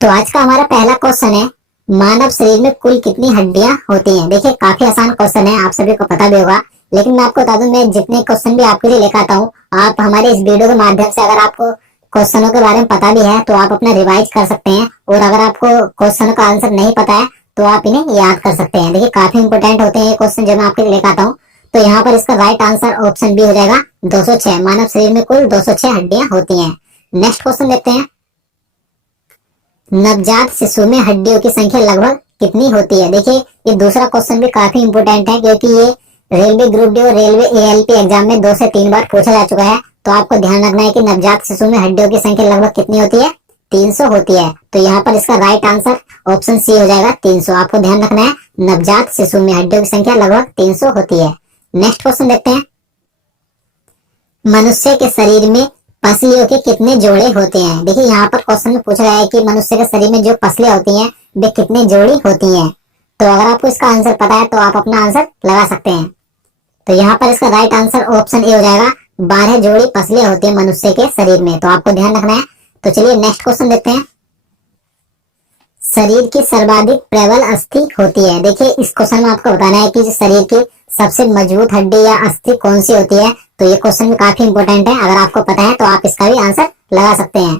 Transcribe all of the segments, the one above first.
तो आज का हमारा पहला क्वेश्चन है, मानव शरीर में कुल कितनी हड्डियां होती हैं। देखिए काफी आसान क्वेश्चन है, आप सभी को पता भी होगा, लेकिन मैं आपको बता दूं, मैं जितने क्वेश्चन भी आपके लिए लेकर आता हूँ, आप हमारे इस वीडियो के माध्यम से अगर आपको क्वेश्चनों के बारे में पता भी है तो आप अपना रिवाइज कर सकते हैं, और अगर आपको क्वेश्चनों का आंसर नहीं पता है तो आप इन्हें याद कर सकते हैं। देखिए काफी इंपोर्टेंट होते हैं ये क्वेश्चन जो मैं आपके लिए लेकर आता हूँ। तो यहाँ पर इसका राइट आंसर ऑप्शन बी हो जाएगा 206। मानव शरीर में कुल 206 हड्डियां होती हैं। नेक्स्ट क्वेश्चन देखते हैं, नवजात शिशु में हड्डियों की संख्या लगभग कितनी होती है। देखिए ये दूसरा क्वेश्चन भी काफी इंपोर्टेंट है, क्योंकि ये रेलवे ग्रुप डी और रेलवे एएलपी एग्जाम में 2 से 3 बार पूछा जा चुका है। तो आपको ध्यान रखना है कि नवजात शिशु में हड्डियों की संख्या लगभग कितनी होती है, 300 होती है। तो यहाँ पर इसका राइट आंसर ऑप्शन सी हो जाएगा 300। आपको ध्यान रखना है नवजात शिशु में हड्डियों की संख्या लगभग 300 होती है। नेक्स्ट क्वेश्चन देखते हैं, मनुष्य के शरीर में पसलियों के कितने जोड़े होते हैं। देखिए यहाँ पर क्वेश्चन में पूछ रहा है कि मनुष्य के शरीर में जो पसलियां होती हैं वे कितने जोड़ी होती हैं। तो अगर आपको इसका आंसर पता है तो आप अपना आंसर लगा सकते हैं। तो यहाँ पर इसका राइट आंसर ऑप्शन ए हो जाएगा, 12 जोड़ी पसलियां होती है मनुष्य के शरीर में। तो आपको ध्यान रखना है। तो चलिए नेक्स्ट क्वेश्चन देखते हैं, शरीर की सर्वाधिक प्रबल अस्थि होती है। देखिए इस क्वेश्चन में आपको बताना है कि शरीर की सबसे मजबूत हड्डी या अस्थि कौन सी होती है। तो ये क्वेश्चन भी काफी इंपोर्टेंट है, अगर आपको पता है तो आप इसका भी आंसर लगा सकते हैं।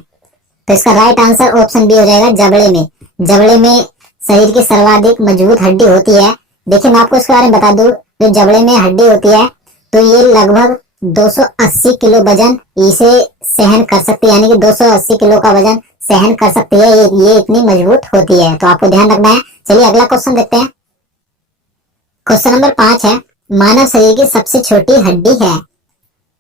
तो इसका राइट आंसर ऑप्शन बी हो जाएगा, जबड़े में। जबड़े में शरीर की सर्वाधिक मजबूत हड्डी होती है। देखिए मैं आपको इसके बारे में बता दूं, जो जबड़े में हड्डी होती है तो ये लगभग 280 किलो वजन इसे सहन कर सकती है, यानी कि 280 किलो का वजन सहन कर सकती है। ये इतनी मजबूत होती है। तो आपको ध्यान रखना है। चलिए अगला क्वेश्चन देखते हैं, क्वेश्चन नंबर 5 है, मानव शरीर की सबसे छोटी हड्डी है।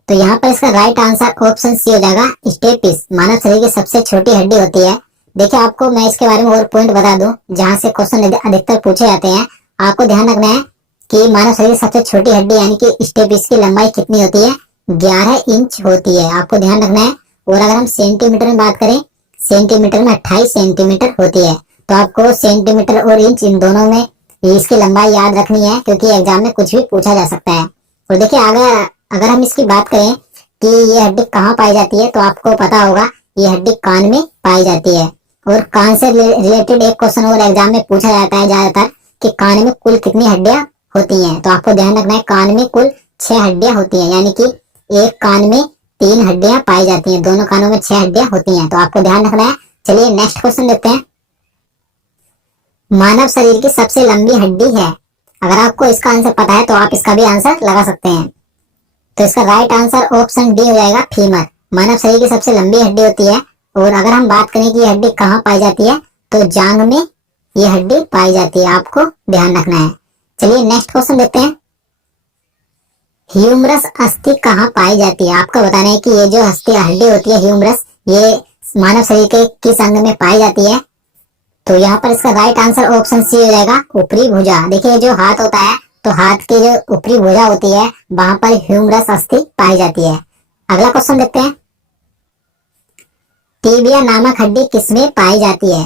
तो यहाँ पर इसका राइट आंसर ऑप्शन सी हो जाएगा, स्टेपिस। मानव शरीर की सबसे छोटी हड्डी होती है। देखिए आपको मैं इसके बारे में और पॉइंट बता दूं, जहां से क्वेश्चन अधिकतर पूछे जाते हैं। आपको ध्यान रखना है कि मानव शरीर की सबसे छोटी हड्डी यानी कि स्टेपिस की लंबाई कितनी होती है, 11 इंच होती है। आपको ध्यान रखना है। और अगर हम सेंटीमीटर में बात करें, सेंटीमीटर में 28 सेंटीमीटर होती है। तो आपको सेंटीमीटर और इंच इन दोनों में इसकी लंबाई याद रखनी है, क्योंकि एग्जाम में कुछ भी पूछा जा सकता है। और देखिए अगर हम इसकी बात करें कि ये हड्डी कहाँ पाई जाती है, तो आपको पता होगा ये हड्डी कान में पाई जाती है। और कान से रिलेटेड एक क्वेश्चन और एग्जाम में पूछा जाता है ज्यादातर, कि कान में कुल कितनी हड्डियां होती हैं। तो आपको ध्यान रखना है, कान में कुल 6 हड्डियां होती हैं, यानी कि एक कान में 3 हड्डियां पाई जाती हैं, दोनों कानों में 6 हड्डियां होती हैं। तो आपको ध्यान रखना है। चलिए नेक्स्ट क्वेश्चन देखते हैं, मानव शरीर की सबसे लंबी हड्डी है। अगर आपको इसका आंसर पता है तो आप इसका भी आंसर लगा सकते हैं। तो इसका राइट आंसर ऑप्शन डी हो जाएगा, फीमर। मानव शरीर की सबसे लंबी हड्डी होती है। और अगर हम बात करें कि ये हड्डी कहाँ पाई जाती है, तो जांघ में ये हड्डी पाई जाती है। आपको ध्यान रखना है। चलिए नेक्स्ट क्वेश्चन देखते हैं, ह्यूमरस अस्थि कहाँ पाई जाती है। आपको बताना है कि ये जो हड्डी होती है ह्यूमरस, ये मानव शरीर के किस अंग में पाई जाती है। तो यहाँ पर इसका राइट आंसर ऑप्शन सी हो जाएगा, ऊपरी भुजा। देखिए जो हाथ होता है, तो हाथ की जो ऊपरी भुजा होती है वहां पर ह्यूमरस अस्थि पाई जाती है। अगला क्वेश्चन देखते हैं, टीबिया नामक हड्डी किसमें पाई जाती है।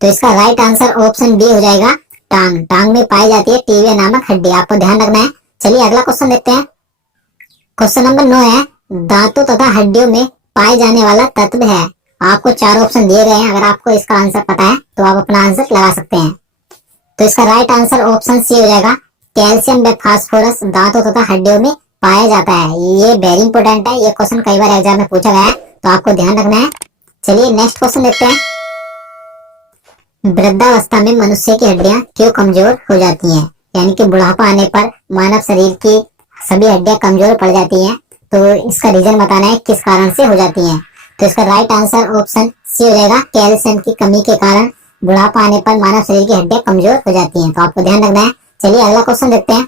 तो इसका राइट आंसर ऑप्शन बी हो जाएगा, टांग। टांग में पाई जाती है टीबिया नामक हड्डी। आपको ध्यान रखना है। चलिए अगला क्वेश्चन देखते हैं, क्वेश्चन नंबर 9 है, दांतों तथा हड्डियों में पाए जाने वाला तत्व है। आपको 4 ऑप्शन दिए गए हैं, अगर आपको इसका आंसर पता है तो आप अपना आंसर लगा सकते हैं। तो इसका राइट आंसर ऑप्शन सी हो जाएगा, कैल्शियम व फास्फोरस दांतों तथा हड्डियों में पाया जाता है। ये वेरी इंपोर्टेंट है, ये क्वेश्चन कई बार एग्जाम में पूछा गया है, तो आपको ध्यान रखना है। चलिए नेक्स्ट क्वेश्चन देखते हैं, वृद्धावस्था में मनुष्य की हड्डियां क्यों कमजोर हो जाती हैं। यानी कि बुढ़ापा आने पर मानव शरीर की सभी हड्डियां कमजोर पड़ जाती हैं। तो इसका रीजन बताना है किस कारण से हो जाती हैं। तो इसका राइट आंसर ऑप्शन सी हो जाएगा, कैल्शियम की कमी के कारण बुढ़ापा आने पर मानव शरीर की हड्डियां कमजोर हो जाती हैं। तो आपको ध्यान रखना है। चलिए अगला क्वेश्चन देखते हैं,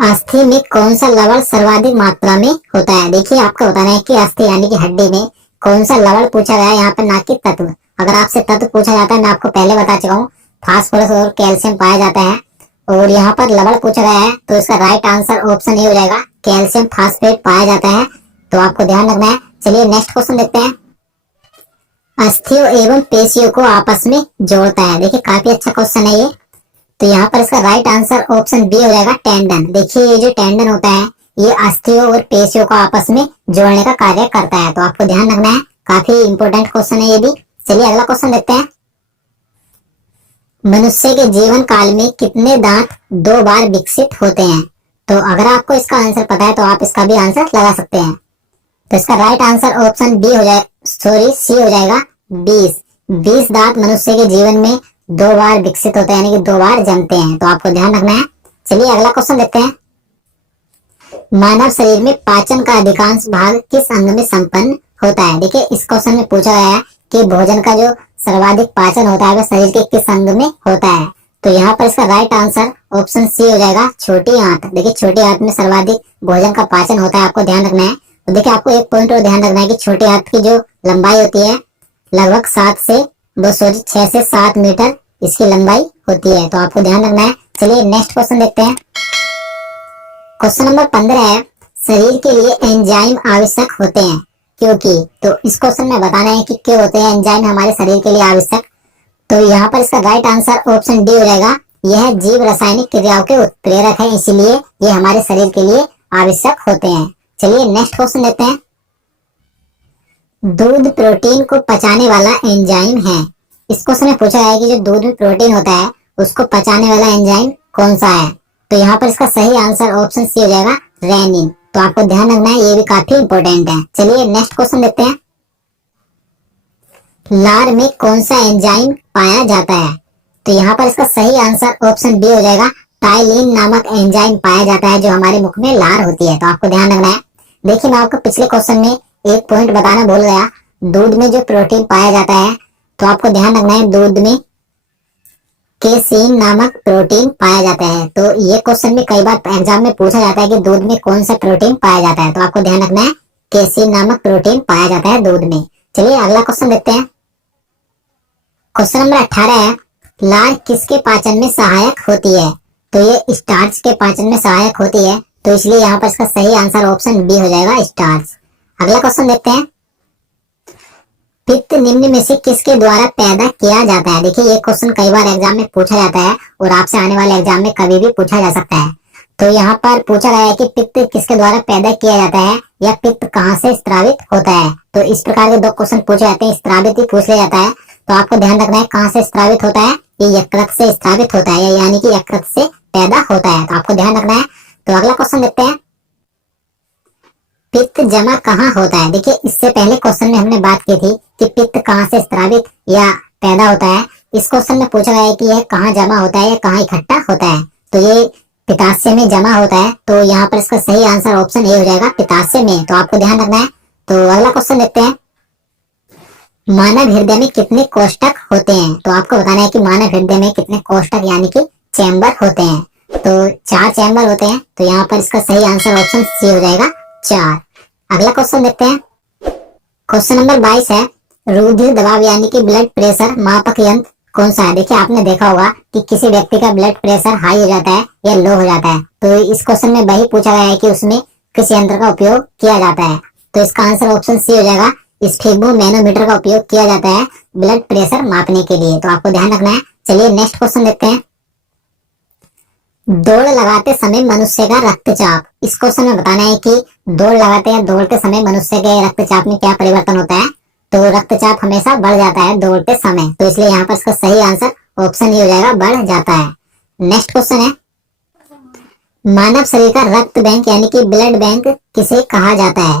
अस्थि में कौन सा लवण सर्वाधिक मात्रा में होता है। देखिए आपको बताना है कि अस्थि यानी कि हड्डी में कौन सा लवण पूछा गया है, यहाँ पर ना कि तत्व। अगर आपसे तत्व पूछा जाता है, मैं आपको पहले बता चुका हूँ, फास्फोरस और कैल्शियम पाया जाता है। और यहाँ पर लवण पूछा गया है, तो इसका राइट आंसर ऑप्शन ए हो जाएगा, कैल्शियम फास्फेट पाया जाता है। तो आपको ध्यान रखना है। चलिए नेक्स्ट क्वेश्चन देखते हैं, अस्थियों एवं पेशियों को आपस में जोड़ता है। देखिए काफी अच्छा क्वेश्चन है ये। तो यहाँ पर इसका राइट आंसर ऑप्शन बी हो जाएगा, टेंडन। देखिए ये जो टेंडन होता है, ये अस्थियों और पेशियों को आपस में जोड़ने का कार्य करता है। तो आपको ध्यान रखना है, काफी इंपोर्टेंट क्वेश्चन है ये भी। चलिए अगला क्वेश्चन देखते हैं। मनुष्य के जीवन काल में कितने दांत 2 बार विकसित होते हैं? तो अगर आपको इसका आंसर पता है तो आप इसका भी आंसर लगा सकते हैं। तो इसका राइट आंसर ऑप्शन बी हो जाए, सॉरी सी हो जाएगा 20। 20 दांत मनुष्य के जीवन में 2 बार विकसित होते हैं, यानी कि 2 बार जमते हैं। तो आपको ध्यान रखना है। चलिए अगला क्वेश्चन देखते हैं। मानव शरीर में पाचन का अधिकांश भाग किस अंग में संपन्न होता है? देखिए इस क्वेश्चन में पूछा गया है कि भोजन का जो सर्वाधिक पाचन होता है वह शरीर के किस अंग में होता है? तो यहाँ पर इसका राइट आंसर ऑप्शन सी हो जाएगा, छोटी आंत। देखिए छोटी आंत में सर्वाधिक भोजन का पाचन होता है, आपको ध्यान रखना है। तो देखिए आपको एक पॉइंट और ध्यान रखना है कि छोटी आंत की जो लंबाई होती है लगभग 6 से 7 मीटर इसकी लंबाई होती है। तो आपको ध्यान रखना है। चलिए नेक्स्ट क्वेश्चन देखते हैं। क्वेश्चन नंबर 15 है, शरीर के लिए एंजाइम आवश्यक होते हैं क्योंकि? तो इस क्वेश्चन में बताना है कि क्यों होते हैं एंजाइम हमारे शरीर के लिए आवश्यक। तो यहाँ पर इसका राइट आंसर ऑप्शन डी हो जाएगा, यह जीव रासायनिक क्रियाओं के उत्प्रेरक है, इसलिए ये हमारे शरीर के लिए आवश्यक होते हैं। चलिए नेक्स्ट क्वेश्चन देखते हैं। दूध प्रोटीन को पचाने वाला एंजाइम है। इस क्वेश्चन में पूछा है कि जो दूध में प्रोटीन होता है उसको पचाने वाला एंजाइम कौन सा है? तो यहाँ पर इसका सही आंसर ऑप्शन सी हो जाएगा, रेनिन। तो आपको ध्यान रखना है, ये भी काफी इंपॉर्टेंट है। चलिए नेक्स्ट क्वेश्चन देखते हैं। लार में कौन सा एंजाइम पाया जाता है? तो यहाँ पर इसका सही आंसर ऑप्शन बी हो जाएगा, टाइलिन नामक एंजाइम पाया जाता है जो हमारे मुख में लार होती है। तो आपको ध्यान रखना है। देखिए मैं आपको पिछले क्वेश्चन में एक पॉइंट बताना भूल गया, दूध में जो प्रोटीन पाया जाता है तो आपको ध्यान रखना है दूध में केसीन नामक प्रोटीन पाया जाता है। तो ये क्वेश्चन भी कई बार एग्जाम में पूछा जाता है कि दूध में कौन सा प्रोटीन पाया जाता है। तो आपको ध्यान रखना है, केसीन नामक प्रोटीन पाया जाता है दूध में। चलिए अगला क्वेश्चन देखते हैं। क्वेश्चन नंबर 18 है, लार किसके पाचन में सहायक होती है? तो ये स्टार्च के पाचन में सहायक होती है, तो इसलिए यहाँ पर इसका सही आंसर ऑप्शन बी हो जाएगा, स्टार्च। अगला क्वेश्चन देखते हैं। पित्त निम्न में से किसके द्वारा पैदा किया जाता है? देखिए ये क्वेश्चन कई बार एग्जाम में पूछा जाता है और आपसे आने वाले एग्जाम में कभी भी पूछा जा सकता है। तो यहाँ पर पूछा गया है कि पित्त किसके द्वारा पैदा किया जाता है या पित्त कहाँ से स्त्रावित होता है? तो इस प्रकार के 2 क्वेश्चन पूछे जाते हैं, स्त्रावित ही पूछ लिया जाता है। तो आपको ध्यान रखना है, कहाँ से स्त्रावित होता है? ये यकृत से स्त्रावित होता है, यानी कि यकृत से पैदा होता है। तो आपको ध्यान रखना है। तो अगला क्वेश्चन देखते हैं। पित्त जमा कहाँ होता है? देखिए इससे पहले क्वेश्चन में हमने बात की थी कि पित्त कहाँ से स्त्रावित या पैदा होता है। इस क्वेश्चन में पूछा गया है कि यह कहाँ जमा होता है या कहाँ इकट्ठा होता है? तो ये पित्ताशय में जमा होता है। तो यहाँ पर इसका सही आंसर ऑप्शन ए हो जाएगा, पित्ताशय में। तो आपको ध्यान रखना है। तो अगला क्वेश्चन देखते हैं। मानव हृदय में कितने कोष्ठक होते हैं? तो आपको बताना है कि मानव हृदय में कितने कोष्ठक यानी कि चैम्बर होते हैं। तो 4 चैम्बर होते हैं। तो यहाँ पर इसका सही आंसर ऑप्शन सी हो जाएगा, 4। अगला क्वेश्चन देखते हैं। क्वेश्चन नंबर 22 है, रुधिर दबाव यानी कि ब्लड प्रेशर मापक यंत्र कौन सा है? देखिए आपने देखा होगा कि किसी व्यक्ति का ब्लड प्रेशर हाई हो जाता है या लो हो जाता है। तो इस क्वेश्चन में वही पूछा गया है कि उसमें किस यंत्र का उपयोग किया जाता है। तो इसका आंसर ऑप्शन सी हो जाएगा, स्फिग्मोमैनोमीटर का उपयोग किया जाता है ब्लड प्रेशर मापने के लिए। तो आपको ध्यान रखना है। चलिए नेक्स्ट क्वेश्चन देखते हैं। दौड़ लगाते समय मनुष्य का रक्तचाप, इस क्वेश्चन में बताना है कि दौड़ लगाते या दौड़ते समय मनुष्य के रक्तचाप में क्या परिवर्तन होता है? तो रक्तचाप हमेशा बढ़ जाता है दौड़ते समय। तो इसलिए यहाँ पर इसका सही आंसर ऑप्शन ए हो जाएगा, बढ़ जाता है। नेक्स्ट क्वेश्चन है, मानव शरीर का रक्त बैंक यानी कि ब्लड बैंक किसे कहा जाता है?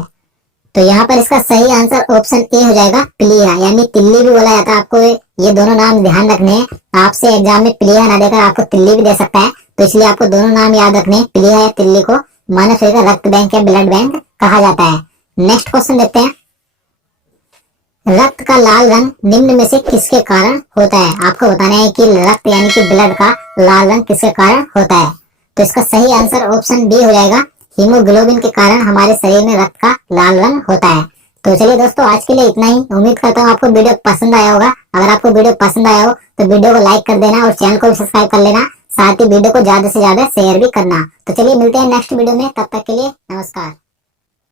तो यहाँ पर इसका सही आंसर ऑप्शन ए हो जाएगा, प्लीहा, यानी तिल्ली भी बोला जाता है। आपको ये दोनों नाम ध्यान रखने हैं। आपसे एग्जाम में प्लीहा ना देकर आपको तिल्ली भी दे सकता है। तो इसलिए आपको दोनों नाम याद रखने हैं, प्लीहा या तिल्ली को मानव शरीर का रक्त बैंक या ब्लड बैंक कहा जाता है। नेक्स्ट क्वेश्चन देखते हैं। रक्त का लाल रंग निम्न में से किसके कारण होता है? आपको बताना है कि रक्त यानी कि ब्लड का लाल रंग किसके कारण होता है? तो इसका सही आंसर ऑप्शन बी हो जाएगा, हीमोग्लोबिन के कारण हमारे शरीर में रक्त का लाल रंग होता है। तो चलिए दोस्तों आज के लिए इतना ही। उम्मीद करता हूँ आपको वीडियो पसंद आया होगा। अगर आपको वीडियो पसंद आया हो तो वीडियो को लाइक कर देना और चैनल को भी सब्सक्राइब कर लेना, साथ ही वीडियो को ज्यादा से ज्यादा शेयर भी करना। तो चलिए मिलते हैं नेक्स्ट वीडियो में, तब तक के लिए नमस्कार।